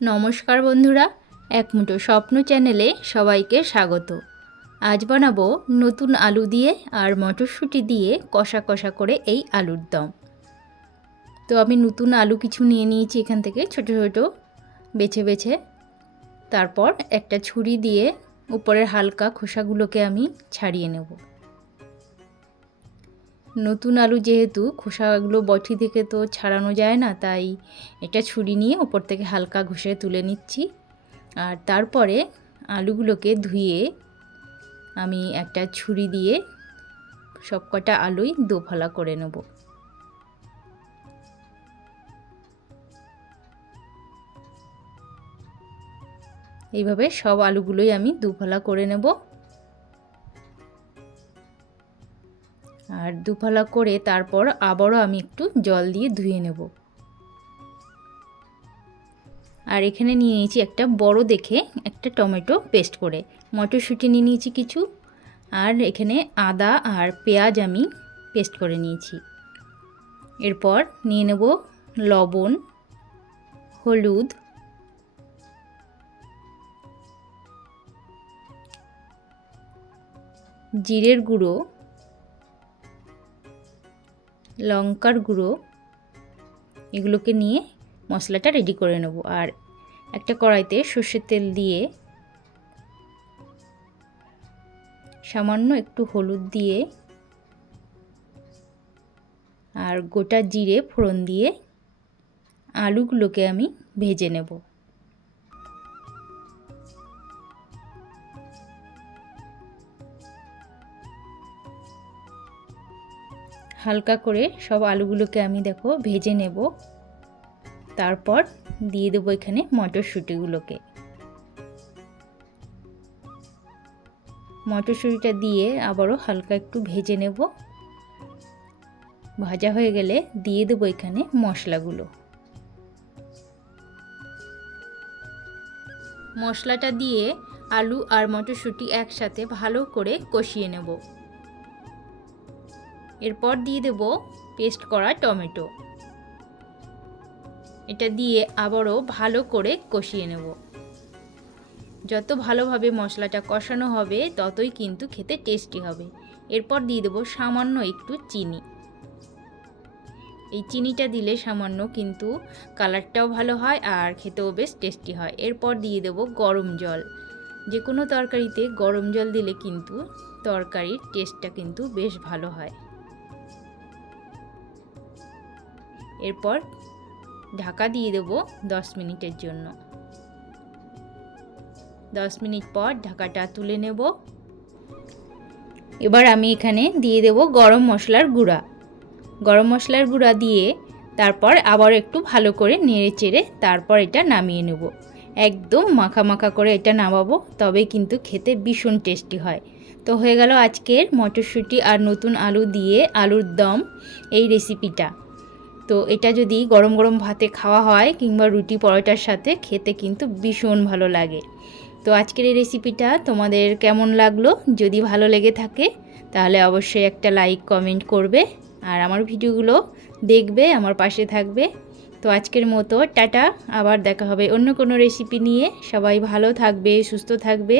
নমস্কার বন্ধুরা এক মুঠো স্বপ্ন চ্যানেলে সবাইকে স্বাগত। আজ বানাবো নতুন আলু দিয়ে আর মটরশুঁটি দিয়ে কষা কষা করে এই আলুর দম। তো আমি নতুন আলু কিছু নিয়ে নিয়েছি এখান থেকে, ছোট ছোট, বেছে বেছে। তারপর একটা ছুরি দিয়ে উপরের হালকা খোসাগুলোকে আমি ছাড়িয়ে নেব। নতুন আলু যেহেতু, খোসাগুলো বটি থেকে তো ছাড়ানো যায় না, তাই এটা ছুরি নিয়ে ওপর থেকে হালকা ঘষে তুলে নিচ্ছি। আর তারপরে আলুগুলোকে ধুয়ে আমি একটা ছুরি দিয়ে সব কটা আলুই দোফালা করে নেব। এইভাবে সব আলুগুলোই আমি দুফালা করে নেব। আর দুফালা করে তারপর আবারও আমি একটু জল দিয়ে ধুয়ে নেব। আর এখানে নিয়ে নিয়েছি একটা বড় দেখে একটা টমেটো পেস্ট করে। মটরশুঁটি নিয়ে নিয়েছি কিছু। আর এখানে আদা আর পেঁয়াজ আমি পেস্ট করে নিয়েছি। এরপর নিয়ে নেব লবণ, হলুদ। জিরের গুঁড়ো। লঙ্কার গুঁড়ো এগুলোকে নিয়ে মশলাটা রেডি করে নেব। আর একটা কড়াইতে সর্ষের তেল দিয়ে সামান্য একটু হলুদ দিয়ে আর গোটা জিরে ফোড়ন দিয়ে আলুগুলোকে আমি ভেজে নেব। হালকা করে সব আলুগুলোকে আমি দেখো ভেজে নেব। তারপর দিয়ে দেবো এখানে মটরশুঁটিগুলোকে। মটরশুঁটিটা দিয়ে আবারও হালকা একটু ভেজে নেব। ভাজা হয়ে গেলে দিয়ে দেবো এখানে মশলাগুলো। মশলাটা দিয়ে আলু আর মটরশুঁটি একসাথে ভালো করে কষিয়ে নেব। এরপর দিয়ে দেব পেস্ট করা টমেটো। এটা দিয়ে আবারও ভালো করে কষিয়ে নেব। যত ভালোভাবে মশলাটা কষানো হবে, ততই কিন্তু খেতে টেস্টি হবে। এরপর দিয়ে দেবো সামান্য একটু চিনি। এই চিনিটা দিলে সামান্য কিন্তু কালারটাও ভালো হয় আর খেতেও বেশ টেস্টি হয়। এরপর দিয়ে দেবো গরম জল। যে কোনো তরকারিতে গরম জল দিলে কিন্তু তরকারির টেস্টটা কিন্তু বেশ ভালো হয়। এরপর ঢাকা দিয়ে দেব দশ মিনিটের জন্য। দশ মিনিট পর ঢাকাটা তুলে নেব। এবার আমি এখানে দিয়ে দেব গরম মশলার গুঁড়া। গরম মশলার গুঁড়া দিয়ে তারপর আবার একটু ভালো করে নেড়ে চেড়ে তারপর এটা নামিয়ে নেব। একদম মাখা মাখা করে এটা নামাবো, তবে কিন্তু খেতে ভীষণ টেস্টি হয়। তো হয়ে গেল আজকের মটরশুঁটি আর নতুন আলু দিয়ে আলুর দম। এই রেসিপিটা তো এটা যদি গরম গরম ভাতে খাওয়া হয় কিংবা রুটি পরোটার সাথে খেতে কিন্তু ভীষণ ভালো লাগে। তো আজকের এই রেসিপিটা তোমাদের কেমন লাগল? যদি ভালো লেগে থাকে, তাহলে অবশ্যই একটা লাইক কমেন্ট করবে আর আমার ভিডিওগুলো দেখবে, আমার পাশে থাকবে। তো আজকের মতো, টাটা। আবার দেখা হবে অন্য কোনো রেসিপি নিয়ে। সবাই ভালো থাকবে, সুস্থ থাকবে।